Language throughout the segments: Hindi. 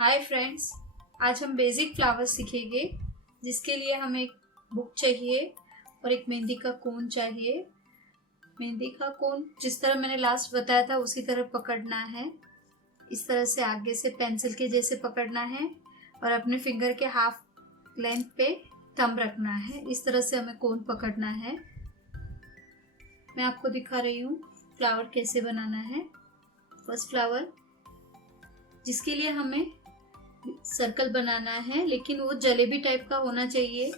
हाय फ्रेंड्स, आज हम बेसिक फ्लावर्स सीखेंगे जिसके लिए हमें एक बुक चाहिए और एक मेहंदी का कोन चाहिए। मेहंदी का कोन जिस तरह मैंने लास्ट बताया था उसी तरह पकड़ना है। इस तरह से आगे से पेंसिल के जैसे पकड़ना है और अपने फिंगर के हाफ लेंथ पे थंब रखना है। इस तरह से हमें कोन पकड़ना है। मैं आपको दिखा रही हूँ फ्लावर कैसे बनाना है। फर्स्ट फ्लावर जिसके लिए हमें सर्कल बनाना है, लेकिन वो जलेबी टाइप का होना चाहिए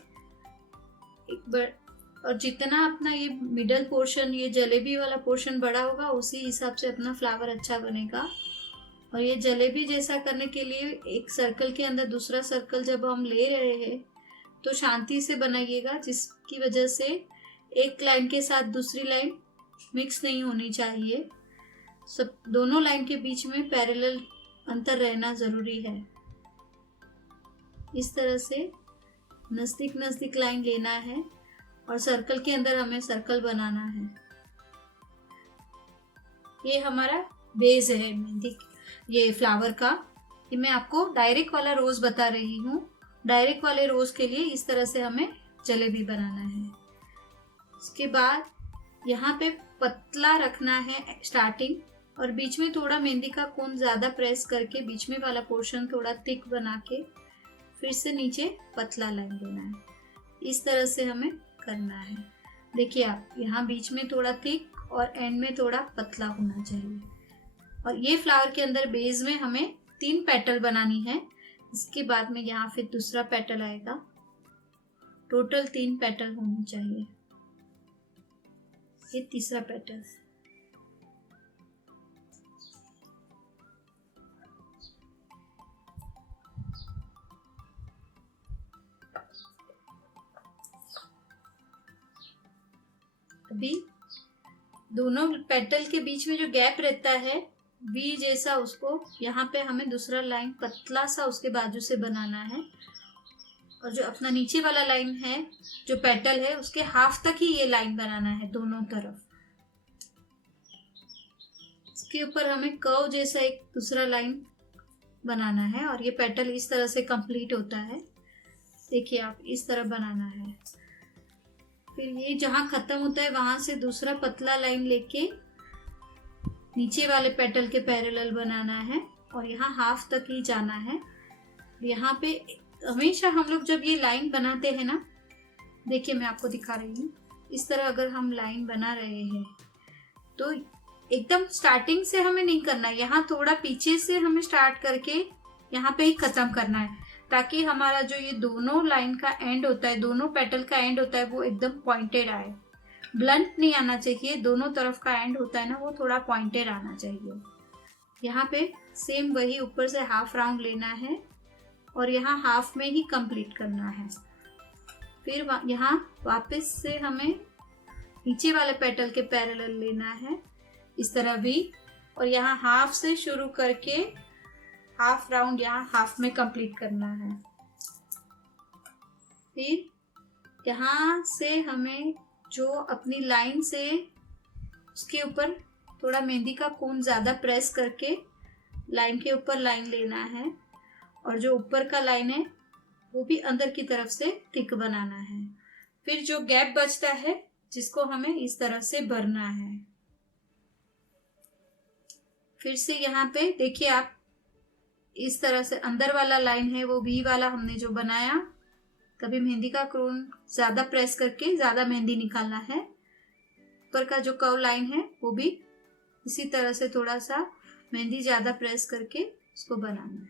और जितना अपना ये मिडल पोर्शन, ये जलेबी वाला पोर्शन बड़ा होगा उसी हिसाब से अपना फ्लावर अच्छा बनेगा। और ये जलेबी जैसा करने के लिए एक सर्कल के अंदर दूसरा सर्कल जब हम ले रहे हैं तो शांति से बनाइएगा, जिसकी वजह से एक लाइन के साथ दूसरी लाइन मिक्स नहीं होनी चाहिए। सब दोनों लाइन के बीच में पैरेलल अंतर रहना जरूरी है। इस तरह से नज़दीक नज़दीक लाइन लेना है और सर्कल के अंदर हमें सर्कल बनाना है। ये हमारा बेस है मेहंदी, ये फ्लावर का। ये मैं आपको डायरेक्ट वाला रोज बता रही हूँ। डायरेक्ट वाले रोज के लिए इस तरह से हमें जलेबी बनाना है। इसके बाद यहाँ पे पतला रखना है स्टार्टिंग, और बीच में थोड़ा मेहंदी का कोन ज़्यादा प्रेस करके बीच में वाला पोर्शन थोड़ा थिक बना के फिर से नीचे पतला लाइन देना है। इस तरह से हमें करना है। देखिए आप, यहाँ बीच में थोड़ा थिक और एंड में थोड़ा पतला होना चाहिए। और ये फ्लावर के अंदर बेस में हमें 3 पेटल बनानी है। इसके बाद में यहाँ फिर दूसरा पेटल आएगा। टोटल 3 पेटल होनी चाहिए। ये तीसरा पेटल। अभी दोनों पेटल के बीच में जो गैप रहता है वी जैसा, उसको यहाँ पे हमें दूसरा लाइन पतला सा उसके बाजू से बनाना है। और जो अपना नीचे वाला लाइन है, जो पेटल है, उसके हाफ तक ही ये लाइन बनाना है दोनों तरफ। इसके ऊपर हमें कर्व जैसा एक दूसरा लाइन बनाना है और ये पेटल इस तरह से कंप्लीट होता है। देखिए आप, इस तरह बनाना है। फिर ये जहाँ खत्म होता है वहां से दूसरा पतला लाइन लेके नीचे वाले पेटल के पैरेलल बनाना है और यहाँ हाफ तक ही जाना है। यहाँ पे हमेशा हम लोग जब ये लाइन बनाते हैं ना, देखिए मैं आपको दिखा रही हूँ, इस तरह अगर हम लाइन बना रहे हैं तो एकदम स्टार्टिंग से हमें नहीं करना है। यहाँ थोड़ा पीछे से हमें स्टार्ट करके यहाँ पे ही खत्म करना है, ताकि हमारा जो ये दोनों लाइन का एंड होता है, दोनों पेटल का एंड होता है, वो एकदम पॉइंटेड आए। ब्लंट नहीं आना चाहिए। दोनों तरफ का एंड होता है ना, वो थोड़ा पॉइंटेड आना चाहिए। यहाँ पे सेम वही ऊपर से हाफ राउंड लेना है और यहाँ हाफ में ही कंप्लीट करना है। फिर यहाँ वापस से हमें नीचे वाले पेटल के पैरेलल लेना है, इस तरह भी। और यहाँ हाफ से शुरू करके हाफ राउंड यहाँ हाफ में कंप्लीट करना है। फिर यहाँ से हमें जो अपनी लाइन से उसके ऊपर थोड़ा मेहंदी का कोन ज़्यादा प्रेस करके लाइन के ऊपर लाइन लेना है और जो ऊपर का लाइन है वो भी अंदर की तरफ से थिक बनाना है। फिर जो गैप बचता है जिसको हमें इस तरह से भरना है। फिर से यहाँ पे देखिए आप, इस तरह से अंदर वाला लाइन है वो वी वाला हमने जो बनाया, कभी मेहंदी का कोन ज़्यादा प्रेस करके ज़्यादा मेहंदी निकालना है। ऊपर का जो कर्व लाइन है वो भी इसी तरह से थोड़ा सा मेहंदी ज़्यादा प्रेस करके उसको बनाना है।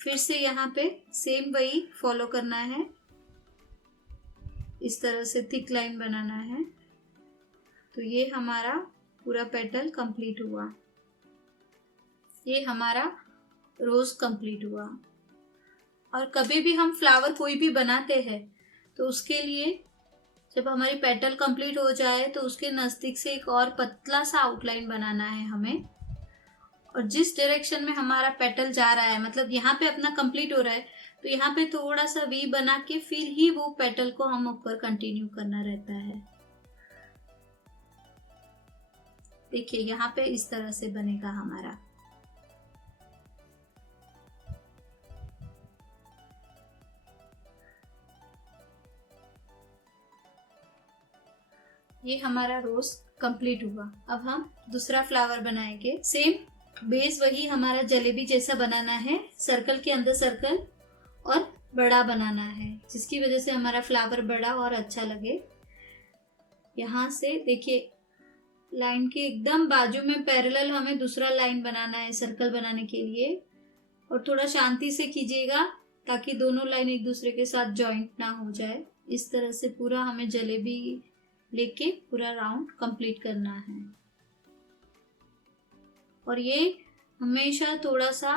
फिर से यहाँ पे सेम वही फॉलो करना है। इस तरह से थिक लाइन बनाना है। तो ये हमारा पूरा पेटल कंप्लीट हुआ। ये हमारा रोज कंप्लीट हुआ। और कभी भी हम फ्लावर कोई भी बनाते हैं तो उसके लिए जब हमारी पेटल कंप्लीट हो जाए तो उसके नज़दीक से एक और पतला सा आउटलाइन बनाना है हमें। और जिस डायरेक्शन में हमारा पेटल जा रहा है, मतलब यहाँ पे अपना कंप्लीट हो रहा है, तो यहाँ पे थोड़ा सा वी बना के फिर ही वो पेटल को हम ऊपर कंटिन्यू करना रहता है। देखिए यहाँ पे इस तरह से बनेगा हमारा। ये हमारा रोज कंप्लीट हुआ। अब हम दूसरा फ्लावर बनाएंगे। सेम बेस वही हमारा जलेबी जैसा बनाना है, सर्कल के अंदर सर्कल और बड़ा बनाना है, जिसकी वजह से हमारा फ्लावर बड़ा और अच्छा लगे। यहाँ से देखिए लाइन के एकदम बाजू में पैरेलल हमें दूसरा लाइन बनाना है सर्कल बनाने के लिए, और थोड़ा शांति से कीजिएगा ताकि दोनों लाइन एक दूसरे के साथ जॉइंट ना हो जाए। इस तरह से पूरा हमें जलेबी लेके पूरा राउंड कंप्लीट करना है। और ये हमेशा थोड़ा सा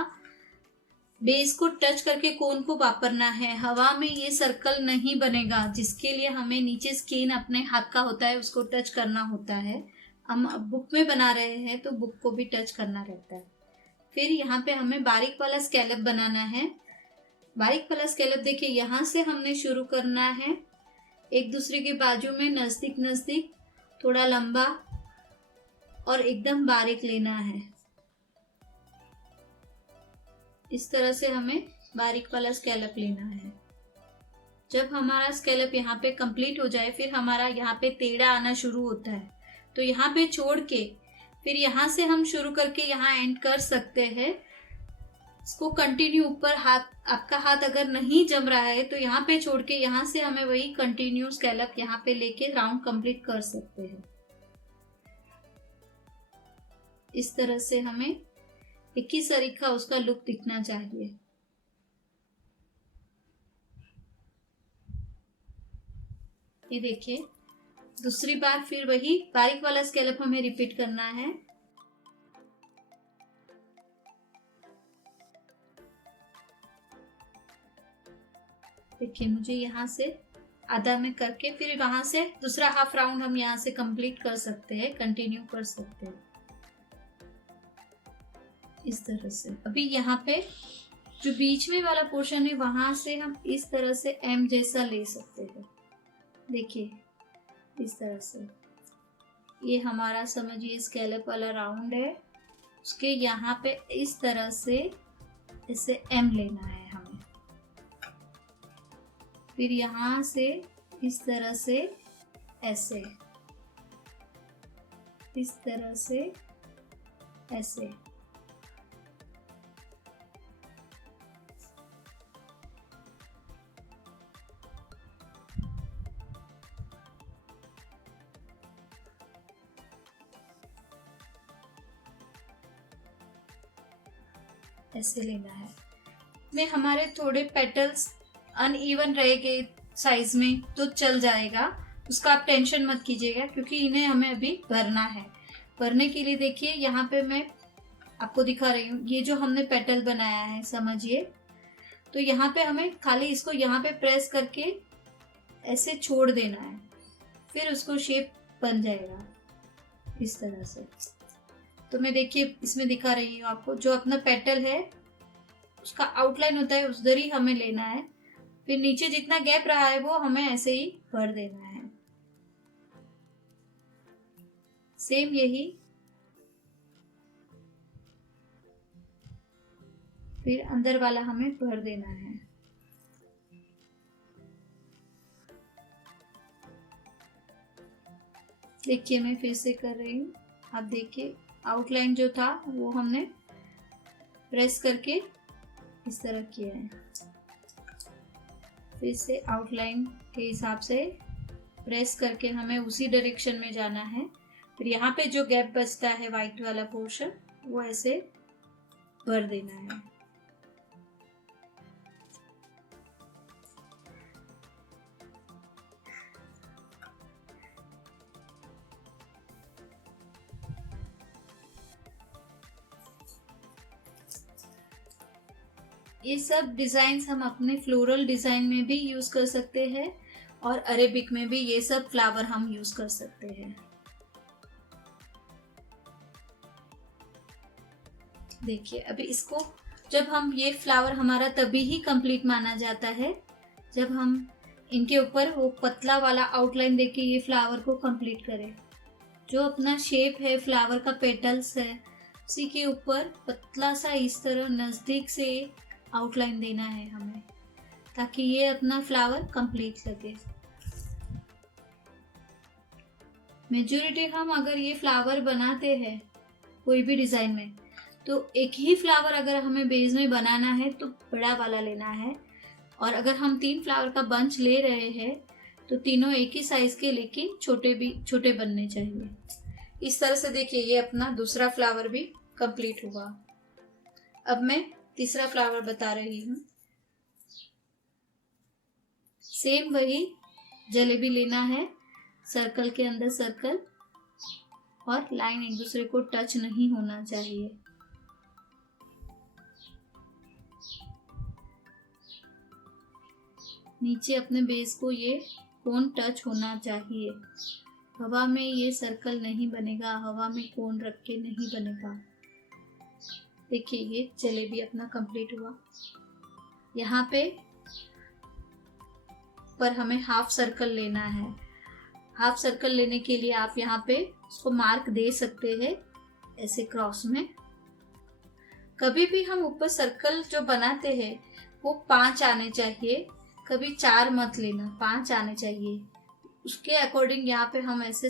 बेस को टच करके कोन को वापरना है, हवा में ये सर्कल नहीं बनेगा, जिसके लिए हमें नीचे स्किन अपने हाथ का होता है उसको टच करना होता है। हम बुक में बना रहे हैं तो बुक को भी टच करना रहता है। फिर यहाँ पे हमें बारीक वाला स्कैलप बनाना है। बारीक वाला स्कैलप देखिए यहाँ से हमने शुरू करना है, एक दूसरे के बाजू में नजदीक नजदीक, थोड़ा लंबा और एकदम बारीक लेना है। इस तरह से हमें बारीक वाला स्कैलप लेना है। जब हमारा स्कैलप यहाँ पे कंप्लीट हो जाए, फिर हमारा यहाँ पे टेढ़ा आना शुरू होता है, तो यहाँ पे छोड़ के फिर यहाँ से हम शुरू करके यहाँ एंड कर सकते हैं। इसको कंटिन्यू ऊपर हाथ, आपका हाथ अगर नहीं जम रहा है तो यहाँ पे छोड़ के यहाँ से हमें वही कंटिन्यू स्कैलप यहाँ पे लेके राउंड कंप्लीट कर सकते हैं। इस तरह से हमें एक ही सरीखा उसका लुक दिखना चाहिए। ये देखिए दूसरी बार फिर वही बारीक वाला स्कैलप हमें रिपीट करना है। देखिए मुझे यहाँ से आधा में करके फिर वहां से दूसरा हाफ राउंड हम यहाँ से कंप्लीट कर सकते हैं, कंटिन्यू कर सकते हैं इस तरह से। अभी यहाँ पे जो बीच में वाला पोर्शन है वहां से हम इस तरह से एम जैसा ले सकते हैं। देखिए इस तरह से ये हमारा समझिए स्कैलप वाला राउंड है, उसके यहाँ पे इस तरह से इसे एम लेना है हमें। फिर यहाँ से इस तरह से ऐसे, इस तरह से ऐसे, ऐसे लेना है। में हमारे थोड़े पेटल्स अनइवन रह गए साइज में तो चल जाएगा, उसका आप टेंशन मत कीजिएगा, क्योंकि इन्हें हमें अभी भरना है। भरने के लिए देखिए यहाँ पे मैं आपको दिखा रही हूँ, ये जो हमने पेटल बनाया है समझिए, तो यहाँ पे हमें खाली इसको यहाँ पे प्रेस करके ऐसे छोड़ देना है, फिर उसको शेप बन जाएगा इस तरह से। तो मैं देखिए इसमें दिखा रही हूँ आपको, जो अपना पेटल है उसका आउटलाइन होता है उधर ही हमें लेना है, फिर नीचे जितना गैप रहा है वो हमें ऐसे ही भर देना है। सेम यही फिर अंदर वाला हमें भर देना है। देखिए मैं फिर से कर रही हूँ, आप देखिए आउटलाइन जो था वो हमने प्रेस करके इस तरह किया है। फिर से आउटलाइन के हिसाब से प्रेस करके हमें उसी डायरेक्शन में जाना है। फिर यहाँ पे जो गैप बचता है वाइट वाला पोर्शन वो ऐसे भर देना है। ये सब डिजाइन्स हम अपने फ्लोरल डिजाइन में भी यूज कर सकते हैं और अरेबिक में भी ये सब फ्लावर हम यूज कर सकते हैं। देखिए अभी इसको, जब हम ये फ्लावर हमारा तभी ही कंप्लीट माना जाता है जब हम इनके ऊपर वो पतला वाला आउटलाइन देके ये फ्लावर को कंप्लीट करें। जो अपना शेप है फ्लावर का पेटल्स है उसी के ऊपर पतला सा इस तरह नजदीक से आउटलाइन देना है हमें, ताकि ये अपना फ्लावर कंप्लीट लगे। मेजोरिटी हम अगर ये फ्लावर बनाते हैं कोई भी डिज़ाइन में, तो एक ही फ्लावर अगर हमें बेस में बनाना है तो बड़ा वाला लेना है, और अगर हम 3 फ्लावर का बंच ले रहे हैं तो तीनों एक ही साइज के, लेकिन छोटे बनने चाहिए। इस तरह से देखिए ये अपना दूसरा फ्लावर भी कंप्लीट हुआ। अब मैं तीसरा फ्लावर बता रही हूँ। सेम वही जलेबी लेना है, सर्कल के अंदर सर्कल, और लाइन एक दूसरे को टच नहीं होना चाहिए। नीचे अपने बेस को ये कोन टच होना चाहिए। हवा में ये सर्कल नहीं बनेगा, हवा में कोन रख के नहीं बनेगा। देखिए ये जलेबी अपना कंप्लीट हुआ। यहाँ पे पर हमें हाफ सर्कल लेना है। हाफ सर्कल लेने के लिए आप यहाँ पे उसको मार्क दे सकते हैं ऐसे क्रॉस में। कभी भी हम ऊपर सर्कल जो बनाते हैं वो 5 आने चाहिए, कभी 4 मत लेना, 5 आने चाहिए। उसके अकॉर्डिंग यहाँ पे हम ऐसे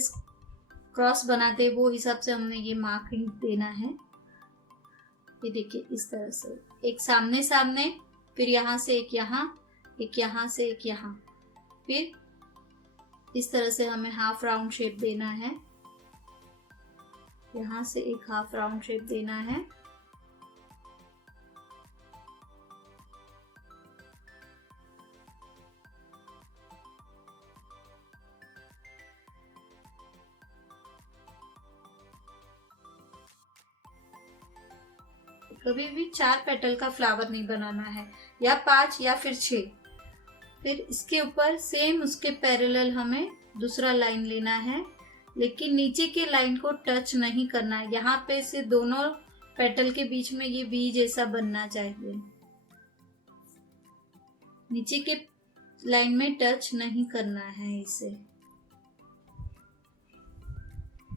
क्रॉस बनाते हैं, वो हिसाब से हमने ये मार्किंग देना है। ये देखिए इस तरह से एक सामने सामने, फिर यहाँ से एक यहाँ, एक यहाँ से एक यहाँ, फिर इस तरह से हमें हाफ राउंड शेप देना है। यहाँ से एक हाफ राउंड शेप देना है। कभी भी 4 पेटल का फ्लावर नहीं बनाना है, या 5 या फिर 6। फिर इसके ऊपर सेम उसके पैरेलल हमें दूसरा लाइन लेना है, लेकिन नीचे के लाइन को टच नहीं करना है। यहाँ पे से दोनों पेटल के बीच में ये वी जैसा बनना चाहिए। नीचे के लाइन में टच नहीं करना है इसे।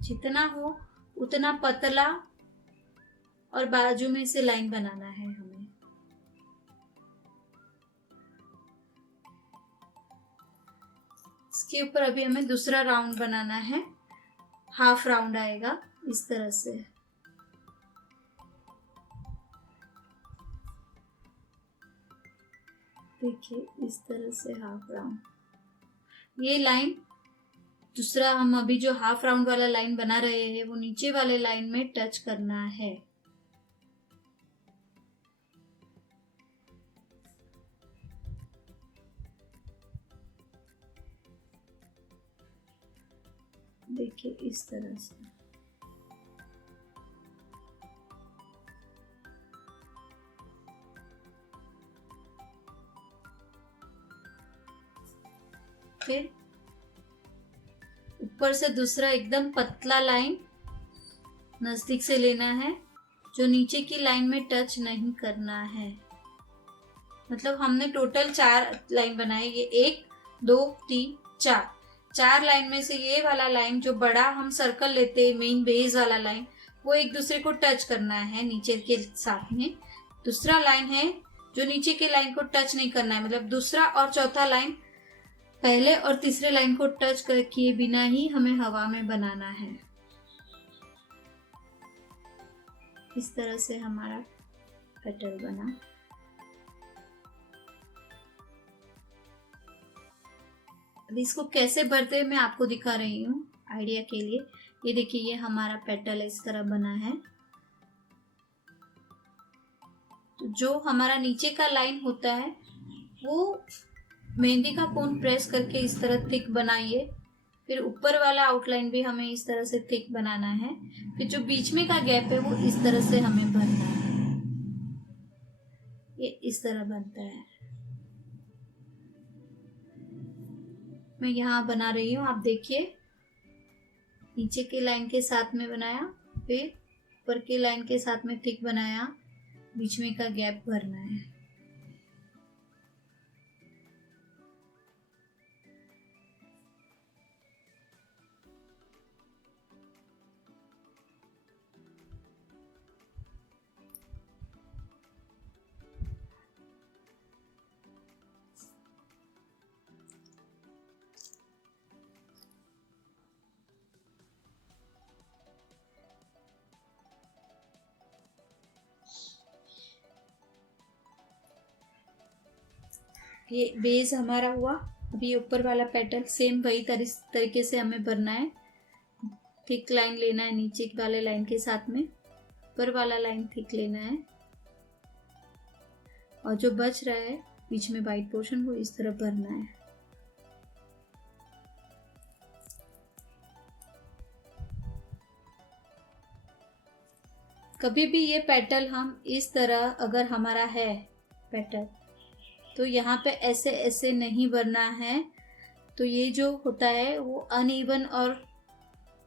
जितना हो उतना पतला और बाजू में से लाइन बनाना है हमें। इसके ऊपर अभी हमें दूसरा राउंड बनाना है, हाफ राउंड आएगा इस तरह से। देखिए इस तरह से हाफ राउंड। ये लाइन दूसरा हम अभी जो हाफ राउंड वाला लाइन बना रहे हैं वो नीचे वाले लाइन में टच करना है। देखिए इस तरह से। फिर ऊपर से दूसरा एकदम पतला लाइन नजदीक से लेना है, जो नीचे की लाइन में टच नहीं करना है। मतलब हमने टोटल 4 लाइन बनाए, ये 1 2 3 4। 4 लाइन में से ये वाला लाइन जो बड़ा हम सर्कल लेते हैं, मेन बेस वाला लाइन, वो एक दूसरे को टच करना है नीचे के साथ में। दूसरा लाइन है जो नीचे के लाइन को टच नहीं करना है, मतलब दूसरा और चौथा लाइन पहले और तीसरे लाइन को टच किए बिना ही हमें हवा में बनाना है। इस तरह से हमारा पेटल बना। अब इसको कैसे भरते हैं मैं आपको दिखा रही हूँ आइडिया के लिए। ये देखिए ये हमारा पेटल इस तरह बना है। तो जो हमारा नीचे का लाइन होता है वो मेहंदी का कोन प्रेस करके इस तरह थिक बनाइए। फिर ऊपर वाला आउटलाइन भी हमें इस तरह से थिक बनाना है। फिर जो बीच में का गैप है वो इस तरह से हमें भरना है। ये इस तरह बनता है। मैं यहाँ बना रही हूँ, आप देखिए। नीचे के लाइन के साथ में बनाया, फिर ऊपर के लाइन के साथ में थिक बनाया, बीच में का गैप भरना है। ये बेस हमारा हुआ। अभी ऊपर वाला पेटल सेम वही तरीके से हमें भरना है। थिक लाइन लेना है नीचे वाले लाइन के साथ में, ऊपर वाला लाइन थिक लेना है, और जो बच रहा है बीच में वाइट पोर्शन को इस तरह भरना है। कभी भी ये पेटल हम इस तरह, अगर हमारा है पेटल, तो यहाँ पे ऐसे ऐसे नहीं भरना है, तो ये जो होता है वो अनइवन और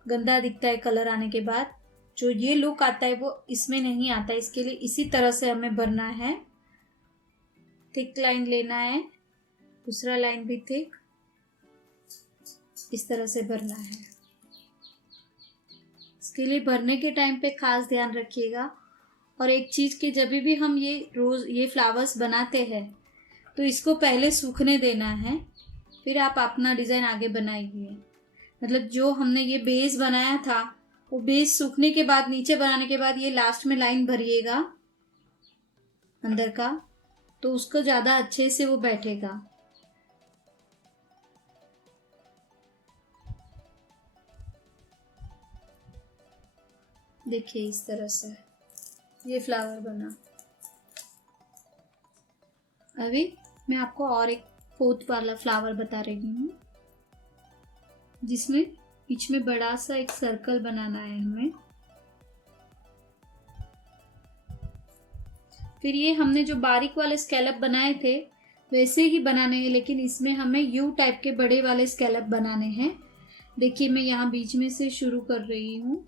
गंदा दिखता है कलर आने के बाद। जो ये लुक आता है वो इसमें नहीं आता। इसके लिए इसी तरह से हमें भरना है। थिक लाइन लेना है, दूसरा लाइन भी थिक, इस तरह से भरना है। इसके लिए भरने के टाइम पे खास ध्यान रखिएगा। और एक चीज कि जब भी हम ये फ्लावर्स बनाते हैं तो इसको पहले सूखने देना है, फिर आप अपना डिजाइन आगे बनाइए। मतलब जो हमने ये बेस बनाया था वो बेस सूखने के बाद, नीचे बनाने के बाद ये लास्ट में लाइन भरिएगा अंदर का, तो उसको ज्यादा अच्छे से वो बैठेगा। देखिए इस तरह से ये फ्लावर बना। अभी मैं आपको और एक 4th वाला फ्लावर बता रही हूँ, जिसमें बीच में बड़ा सा एक सर्कल बनाना है हमें। फिर ये हमने जो बारीक वाले स्कैलप बनाए थे वैसे ही बनाने हैं, लेकिन इसमें हमें यू टाइप के बड़े वाले स्कैलप बनाने हैं। देखिए मैं यहाँ बीच में से शुरू कर रही हूँ,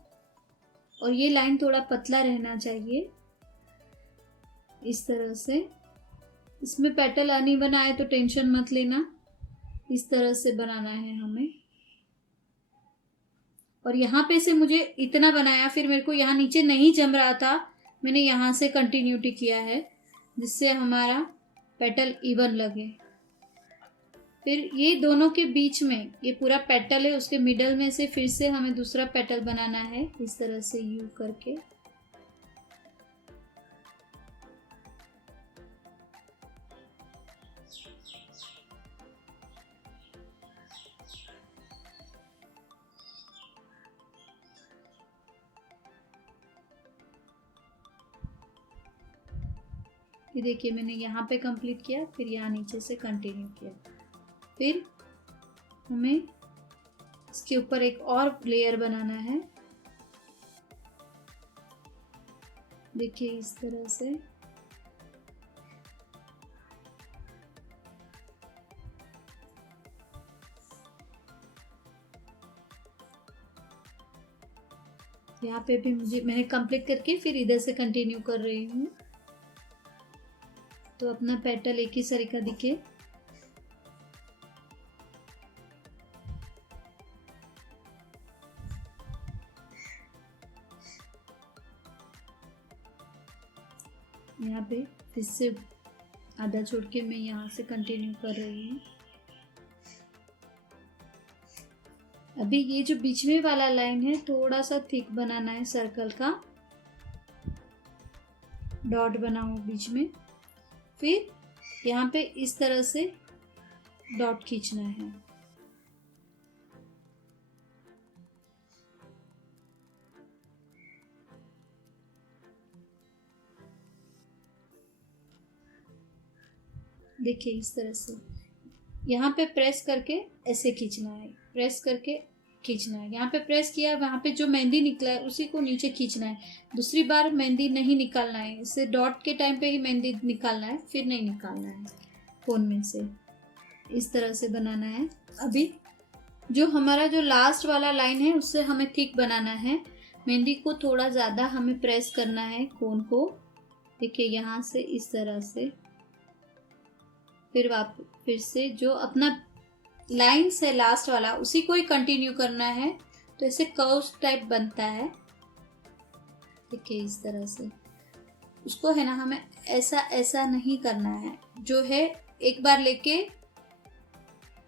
और ये लाइन थोड़ा पतला रहना चाहिए इस तरह से। इसमें पेटल अनइवन आए तो टेंशन मत लेना, इस तरह से बनाना है हमें। और यहाँ पे से मुझे इतना बनाया, फिर मेरे को यहाँ नीचे नहीं जम रहा था, मैंने यहाँ से कंटिन्यूटी किया है जिससे हमारा पेटल इवन लगे। फिर ये दोनों के बीच में ये पूरा पेटल है, उसके मिडल में से फिर से हमें दूसरा पेटल बनाना है इस तरह से यू करके। ये देखिए मैंने यहाँ पे कंप्लीट किया, फिर यहाँ नीचे से कंटिन्यू किया। फिर हमें इसके ऊपर एक और लेयर बनाना है। देखिए इस तरह से। यहाँ पे भी मैंने कंप्लीट करके फिर इधर से कंटिन्यू कर रही हूँ, तो अपना पेटल एक ही तरीका दिखे। यहाँ पे फिर से आधा छोड़ के मैं यहाँ से कंटिन्यू कर रही हूँ। अभी ये जो बीच में वाला लाइन है थोड़ा सा थिक बनाना है, सर्कल का डॉट बनाओ बीच में। फिर यहाँ पे इस तरह से डॉट खींचना है। देखिए इस तरह से यहाँ पे प्रेस करके ऐसे खींचना है, प्रेस करके खींचना है। यहाँ पे प्रेस किया, वहाँ पे जो मेहंदी निकला है उसी को नीचे खींचना है। दूसरी बार मेहंदी नहीं निकालना है, इससे डॉट के टाइम पे ही मेहंदी निकालना है, फिर नहीं निकालना है कोन में से। इस तरह से बनाना है। अभी जो हमारा जो लास्ट वाला लाइन है उससे हमें थिक बनाना है। मेहंदी को थोड़ा ज़्यादा हमें प्रेस करना है कोन को। देखिए यहाँ से इस तरह से, फिर से जो अपना लाइन्स है लास्ट वाला उसी को ही कंटिन्यू करना है, तो ऐसे कर्व्स टाइप बनता है। देखिए इस तरह से उसको है ना हमें ऐसा ऐसा नहीं करना है, जो है एक बार लेके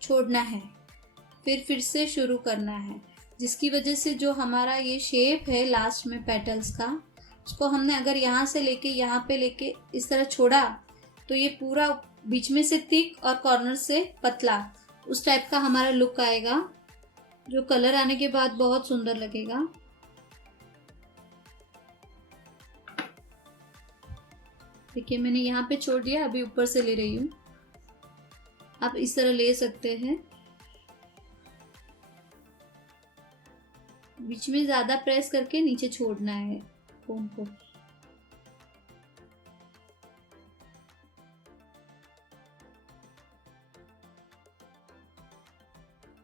छोड़ना है, फिर से शुरू करना है, जिसकी वजह से जो हमारा ये शेप है लास्ट में पेटल्स का, उसको हमने अगर यहाँ से लेके यहाँ पे लेके इस तरह छोड़ा तो ये पूरा बीच में से थिक और कॉर्नर से पतला, उस टाइप का हमारा लुक आएगा, जो कलर आने के बाद बहुत सुंदर लगेगा। देखिए मैंने यहाँ पे छोड़ दिया, अभी ऊपर से ले रही हूँ। आप इस तरह ले सकते हैं। बीच में ज्यादा प्रेस करके नीचे छोड़ना है कोन को।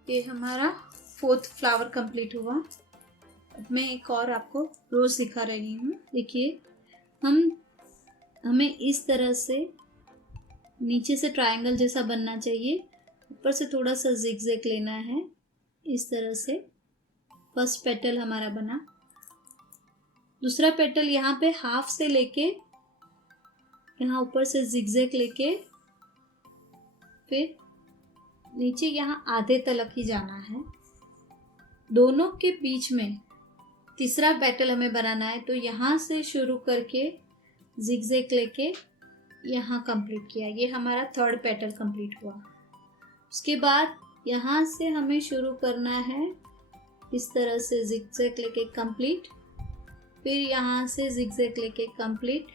ये हमारा 4th फ्लावर कंप्लीट हुआ। अब मैं एक और आपको रोज दिखा रही हूँ। देखिए हमें इस तरह से नीचे से ट्रायंगल जैसा बनना चाहिए, ऊपर से थोड़ा सा जिगजैग लेना है इस तरह से। फर्स्ट पेटल हमारा बना। दूसरा पेटल यहाँ पे हाफ से लेके यहाँ ऊपर से जिगजैग लेके फिर नीचे यहाँ आधे तलक ही जाना है। दोनों के बीच में तीसरा पेटल हमें बनाना है, तो यहाँ से शुरू करके जिगजैग लेके यहाँ कंप्लीट किया। ये हमारा 3rd पेटल कंप्लीट हुआ। उसके बाद यहाँ से हमें शुरू करना है इस तरह से जिगजैग लेके कंप्लीट, फिर यहाँ से जिगजैग लेके कंप्लीट।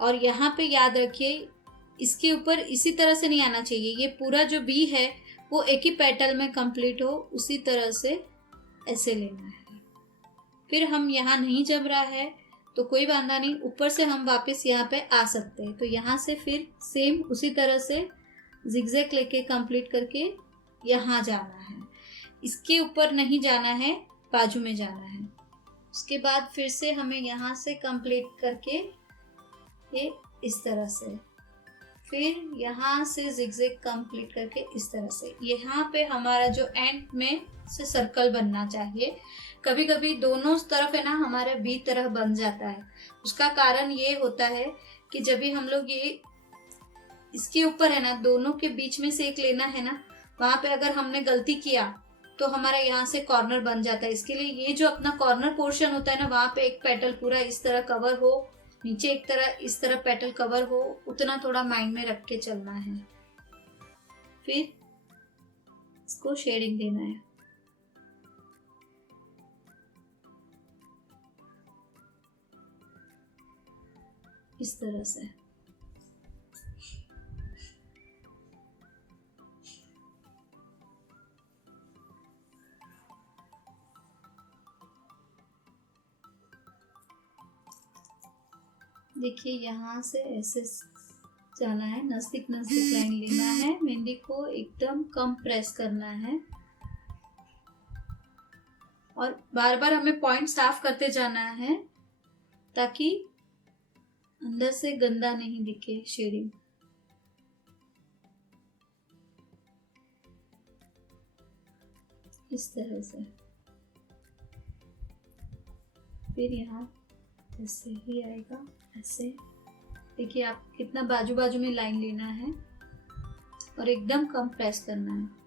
और यहाँ पे याद रखिए इसके ऊपर इसी तरह से नहीं आना चाहिए, ये पूरा जो बी है वो एक ही पेटल में कंप्लीट हो, उसी तरह से ऐसे लेना है। फिर हम यहाँ नहीं जम रहा है तो कोई बांधा नहीं, ऊपर से हम वापस यहाँ पे आ सकते हैं। तो यहाँ से फिर सेम उसी तरह से जिगजैग लेके कंप्लीट करके यहाँ जाना है। इसके ऊपर नहीं जाना है, बाजू में जाना है। उसके बाद फिर से हमें यहाँ से कंप्लीट करके ये इस तरह से, फिर यहाँ से जिगजैग कंप्लीट करके इस तरह से। यहाँ पे हमारा जो एंड में से सर्कल बनना चाहिए। कभी कभी दोनों तरफ है ना हमारा बी तरह बन जाता है। उसका कारण ये होता है कि जब भी हम लोग ये इसके ऊपर है ना दोनों के बीच में से एक लेना है ना, वहां पे अगर हमने गलती किया तो हमारा यहाँ से कॉर्नर बन जाता है। इसके लिए ये जो अपना कॉर्नर पोर्शन होता है ना, वहां पे एक पेटल पूरा इस तरह कवर हो, नीचे एक तरह इस तरह पेटल कवर हो, उतना थोड़ा माइंड में रख के चलना है। फिर इसको शेडिंग देना है। इस तरह से देखिए यहाँ से ऐसे जाना है, नजदीक नजदीक लाइन लेना है। मेहंदी को एकदम कम प्रेस करना है और बार बार हमें पॉइंट साफ करते जाना है ताकि अंदर से गंदा नहीं दिखे शेडिंग। इस तरह से फिर यहाँ ऐसे ही आएगा, ऐसे। देखिए आप कितना बाजू बाजू में लाइन लेना है और एकदम कम प्रेस करना है।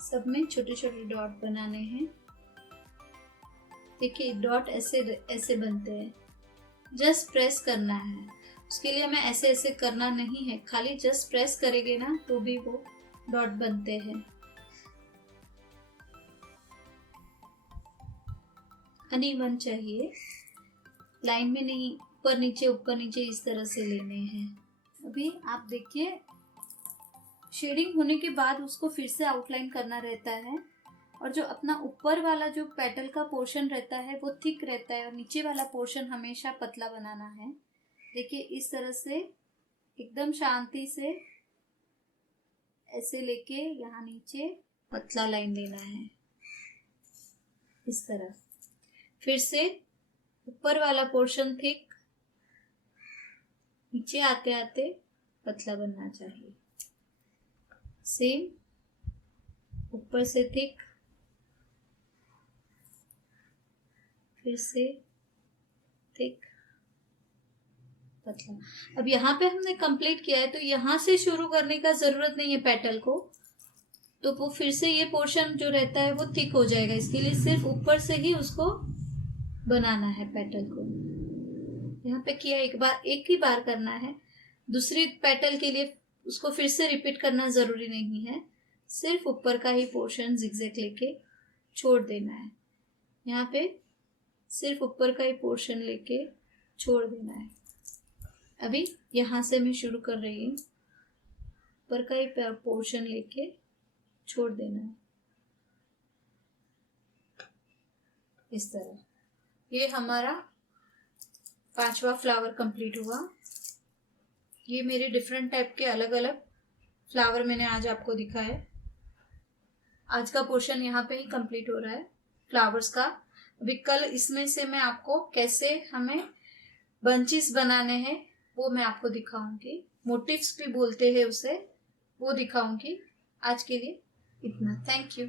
सब में छोटे छोटे डॉट बनाने हैं। देखिए डॉट ऐसे ऐसे बनते हैं, जस्ट प्रेस करना है। उसके लिए हमें ऐसे ऐसे करना नहीं है, खाली जस्ट प्रेस करेंगे ना तो भी वो डॉट बनते हैं। अनइवन चाहिए, लाइन में नहीं, ऊपर नीचे इस तरह से लेने हैं। अभी आप देखिए शेडिंग होने के बाद उसको फिर से आउटलाइन करना रहता है और जो अपना ऊपर वाला जो पेटल का पोर्शन रहता है वो थिक रहता है और नीचे वाला पोर्शन हमेशा पतला बनाना है। देखिए इस तरह से एकदम शांति से ऐसे लेके यहाँ नीचे पतला लाइन लेना है इस तरह। फिर से ऊपर वाला पोर्शन थिक, नीचे आते आते पतला बनना चाहिए। सेम ऊपर से थिक, फिर से थिक, पतला। अब यहाँ पे हमने कंप्लीट किया है, तो यहाँ से शुरू करने का जरूरत नहीं है पेटल को, तो वो फिर से ये पोर्शन जो रहता है वो थिक हो जाएगा। इसके लिए सिर्फ ऊपर से ही उसको बनाना है पेटल को। यहाँ पे किया एक ही बार करना है। दूसरी पेटल के लिए उसको फिर से रिपीट करना जरूरी नहीं है, सिर्फ ऊपर का ही पोर्शन जिगजैग लेके छोड़ देना है। यहाँ पे सिर्फ ऊपर का ही पोर्शन लेके छोड़ देना है। अभी यहाँ से मैं शुरू कर रही हूँ, ऊपर का ही पोर्शन लेके छोड़ देना है इस तरह। ये हमारा 5वां फ्लावर कंप्लीट हुआ। ये मेरे डिफरेंट टाइप के अलग अलग फ्लावर मैंने आज आपको दिखाए। आज का पोर्शन यहाँ पे ही कंप्लीट हो रहा है फ्लावर्स का। अभी कल इसमें से मैं आपको कैसे हमें बंचेस बनाने हैं वो मैं आपको दिखाऊंगी, मोटिव्स भी बोलते हैं उसे, वो दिखाऊंगी। आज के लिए इतना। Thank you.